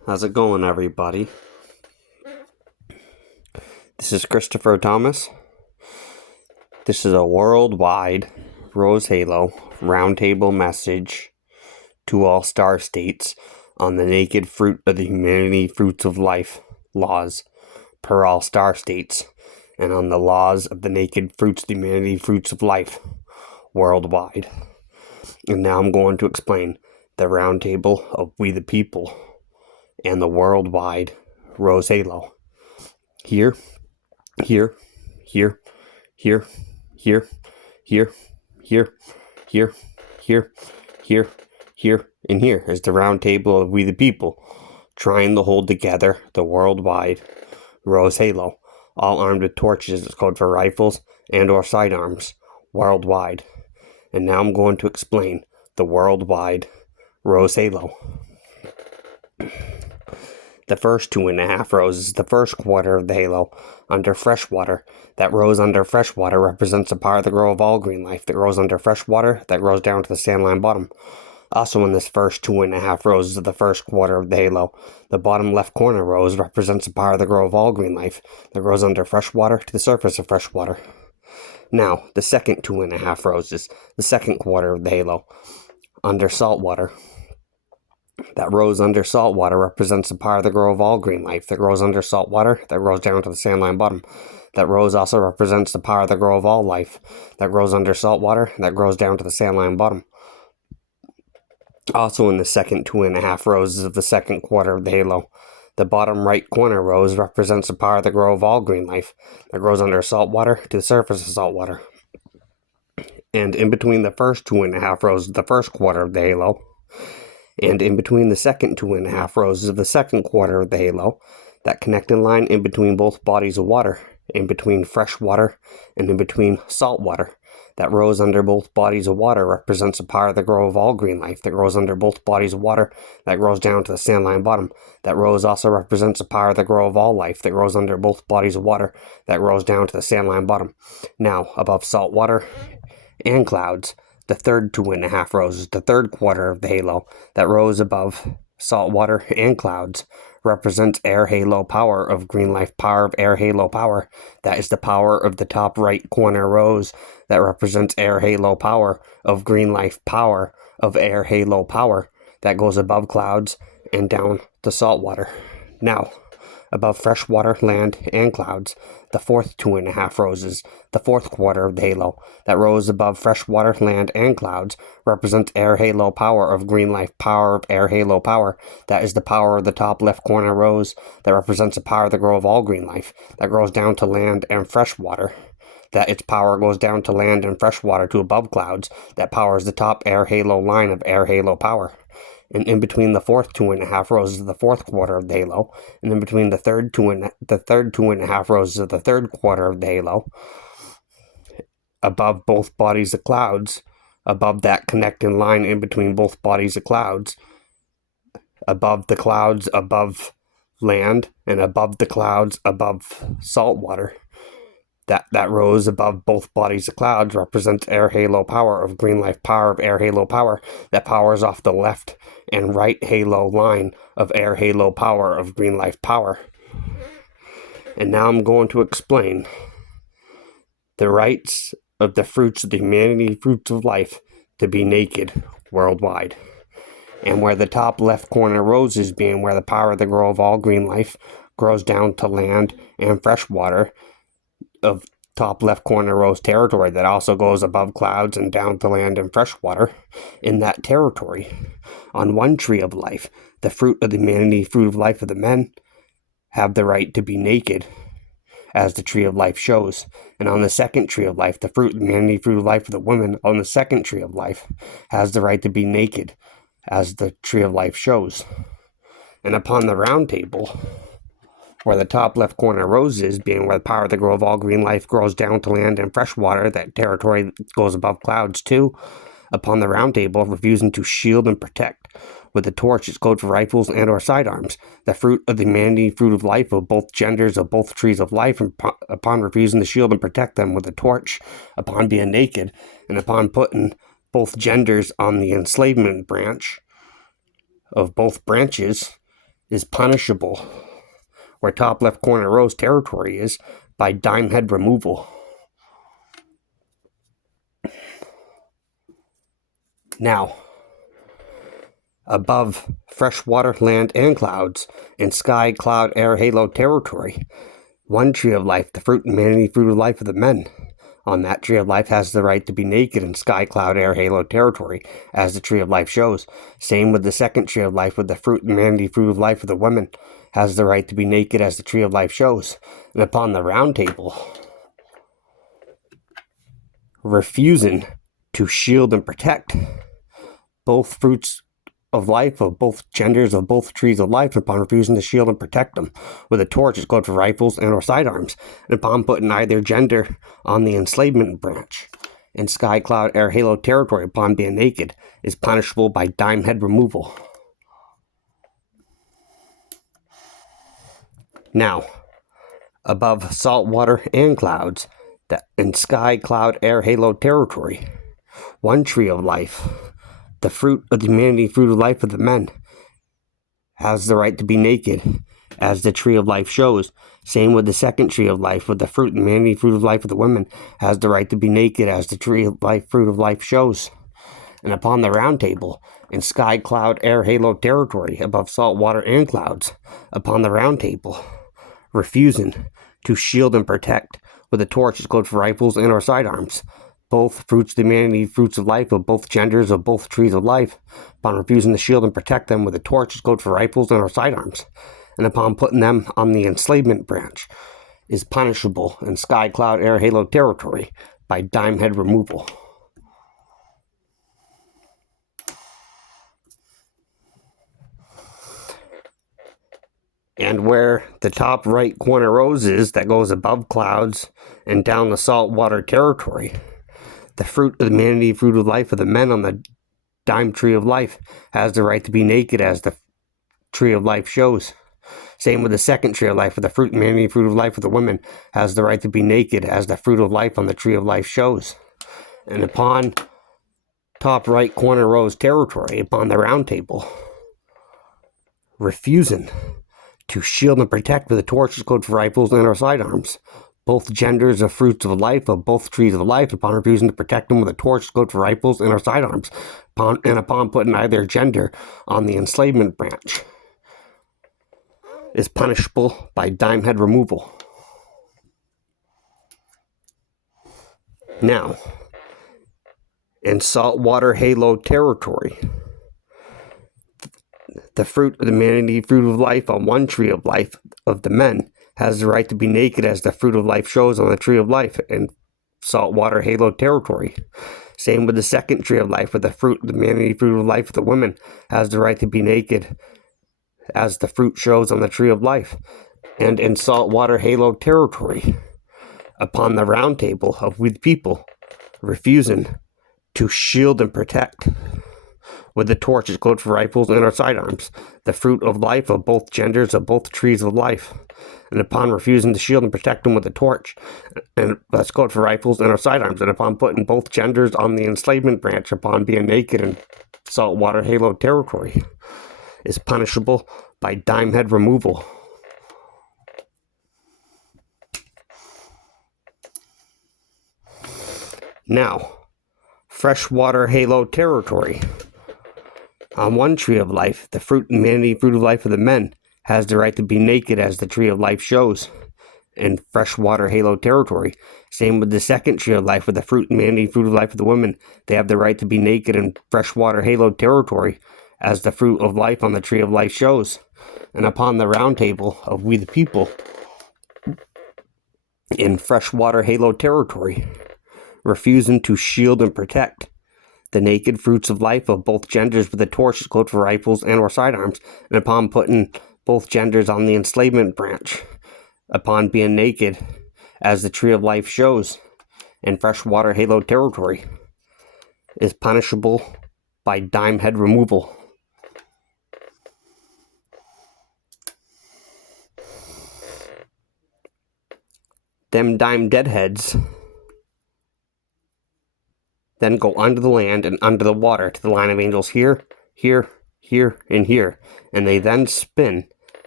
How's it going, everybody? This is Christopher Thomas. This is a worldwide Rose Halo roundtable message to all star states on the naked fruit of the humanity fruits of life laws per all star states, and on the laws of the naked fruits of the humanity fruits of life worldwide. And now I'm going to explain the roundtable of We the People and the worldwide Rose Halo. Here, here, here, here, here, here, here, here, here, and here is the round table of We the People, trying to hold together the worldwide Rose Halo, all armed with torches. It's code for rifles and or sidearms, worldwide. And now I'm going to explain the worldwide Rose Halo. The first 2.5 rows is the first quarter of the halo under freshwater. That rose under freshwater represents a part of the grow of all green life that grows under freshwater, that grows down to the sandline bottom. Also in this first 2.5 rows of the first quarter of the halo, the bottom left corner rose represents a part of the grow of all green life that grows under freshwater to the surface of freshwater. Now, the second 2.5 roses, the second quarter of the halo, under saltwater. That rose under salt water represents the part of the grow of all green life that grows under salt water, that grows down to the sandline bottom. That rose also represents the part of the grow of all life that grows under salt water, that grows down to the sandline bottom. Also in the second 2.5 roses of the second quarter of the halo, the bottom right corner rose represents the part of the grow of all green life that grows under salt water to the surface of salt water. And in between the first 2.5 roses of the first quarter of the halo, and in between the second 2.5 roses of the second quarter of the halo, that connecting line in between both bodies of water, in between fresh water and in between salt water, that rose under both bodies of water represents a part of the grow of all green life that grows under both bodies of water, that grows down to the sandline bottom. That rose also represents a part of the grow of all life that grows under both bodies of water, that grows down to the sandline bottom. Now, above salt water and clouds, the third 2.5 roses, the third quarter of the halo, that rose above salt water and clouds, represents air halo power of green life power of air halo power. That is the power of the top right corner rose that represents air halo power of green life power of air halo power that goes above clouds and down to salt water. Now, above freshwater, land, and clouds, the fourth 2.5 roses, the fourth quarter of the halo, that rose above freshwater, land, and clouds, represents air halo power of green life power of air halo power. That is the power of the top left corner rose that represents the power of the grow of all green life that grows down to land and freshwater. That its power goes down to land and freshwater to above clouds, that powers the top air halo line of air halo power. And in between the fourth 2.5 roses of the fourth quarter of the halo, and in between the third 2.5 roses of the third quarter of the halo, above both bodies of clouds, above that connecting line in between both bodies of clouds, above the clouds, above land, and above the clouds, above salt water. That rose above both bodies of clouds represents air halo power of green life power of air halo power that powers off the left and right halo line of air halo power of green life power. And now I'm going to explain the rights of the fruits of the humanity fruits of life to be naked worldwide. And where the top left corner roses being where the power of the grow of all green life grows down to land and fresh water of top left corner rose territory that also goes above clouds and down to land and fresh water. In that territory, on one tree of life, the fruit of the humanity, fruit of life of the men, have the right to be naked, as the tree of life shows. And on the second tree of life, the fruit of the humanity, fruit of life of the women, on the second tree of life, has the right to be naked, as the tree of life shows. And upon the round table, where the top left corner rose is, being where the power of the grow of all green life grows down to land and fresh water, that territory goes above clouds too, upon the round table, refusing to shield and protect with a torch its code for rifles and or sidearms, the fruit of the humanity, fruit of life of both genders of both trees of life, and upon refusing to shield and protect them with a torch, upon being naked, and upon putting both genders on the enslavement branch of both branches, is punishable, where top left corner rose territory is, by dime head removal. Now, above freshwater, land, and clouds, in sky, cloud, air, halo territory, one tree of life, the fruit and manity fruit of life of the men, on that tree of life has the right to be naked in sky, cloud, air, halo territory, as the tree of life shows. Same with the second tree of life, with the fruit and manity fruit of life of the women, has the right to be naked as the tree of life shows. And upon the round table, refusing to shield and protect both fruits of life of both genders of both trees of life, upon refusing to shield and protect them with a torch, it's called for rifles and or sidearms, and upon putting either gender on the enslavement branch in sky, cloud, air, halo territory, upon being naked, is punishable by dime head removal. Now, above salt water and clouds, in sky, cloud, air, halo territory, one tree of life, the fruit of the manity fruit of life of the men, has the right to be naked, as the tree of life shows. Same with the second tree of life, with the fruit and manity fruit of life of the women, has the right to be naked, as the tree of life fruit of life shows. And upon the round table, in sky, cloud, air, halo territory, above salt water and clouds, upon the round table, refusing to shield and protect with a torch, is called for rifles and or sidearms, both fruits of the manity fruits of life of both genders of both trees of life, upon refusing to shield and protect them with a torch, is called for rifles and or sidearms, and upon putting them on the enslavement branch, is punishable in sky, cloud, air, halo territory by dime head removal. And where the top right corner rose is, that goes above clouds and down the saltwater territory, the fruit of the manity fruit of life of the men on the dime tree of life has the right to be naked, as the tree of life shows. Same with the second tree of life, with the fruit and manity fruit of life of the women, has the right to be naked, as the fruit of life on the tree of life shows. And upon top right corner rose territory, upon the round table, refusing to shield and protect with a torch, is called for rifles and or sidearms, both genders of fruits of life of both trees of life, upon refusing to protect them with a torch, is called for rifles and or sidearms, upon putting either gender on the enslavement branch, is punishable by dime head removal. Now, in saltwater halo territory, the fruit of the manity fruit of life on one tree of life of the men has the right to be naked, as the fruit of life shows on the tree of life in saltwater halo territory. Same with the second tree of life, with the fruit of the manity fruit of life of the women, has the right to be naked, as the fruit shows on the tree of life. And in saltwater halo territory, upon the round table of with people, refusing to shield and protect with the torch, is called for rifles and or sidearms, the fruit of life of both genders of both trees of life, and upon refusing to shield and protect them with a torch, and that's called for rifles and or sidearms, and upon putting both genders on the enslavement branch, upon being naked in saltwater halo territory, is punishable by dime head removal. Now, freshwater halo territory. On one tree of life, the fruit and manity fruit of life of the men has the right to be naked, as the tree of life shows in freshwater halo territory. Same with the second tree of life, with the fruit and manity fruit of life of the women, they have the right to be naked in freshwater halo territory, as the fruit of life on the tree of life shows. And upon the round table of we the people, in freshwater halo territory, refusing to shield and protect the naked fruits of life of both genders with a torch, is called for rifles and or sidearms, and upon putting both genders on the enslavement branch, upon being naked, as the tree of life shows in freshwater halo territory, is punishable by dime head removal. Them dime deadheads then go under the land and under the water to the line of angels here, here, here, and here, and they then spin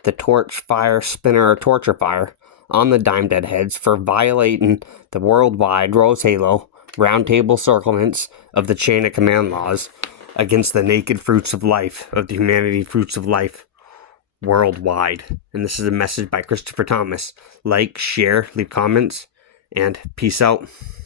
the torch fire spinner or torture fire on the Dime Deadheads for violating the worldwide Rose Halo roundtable circlements of the chain of command laws against the naked fruits of life, of the humanity fruits of life worldwide. And this is a message by Christopher Thomas. Like, share, leave comments, and peace out.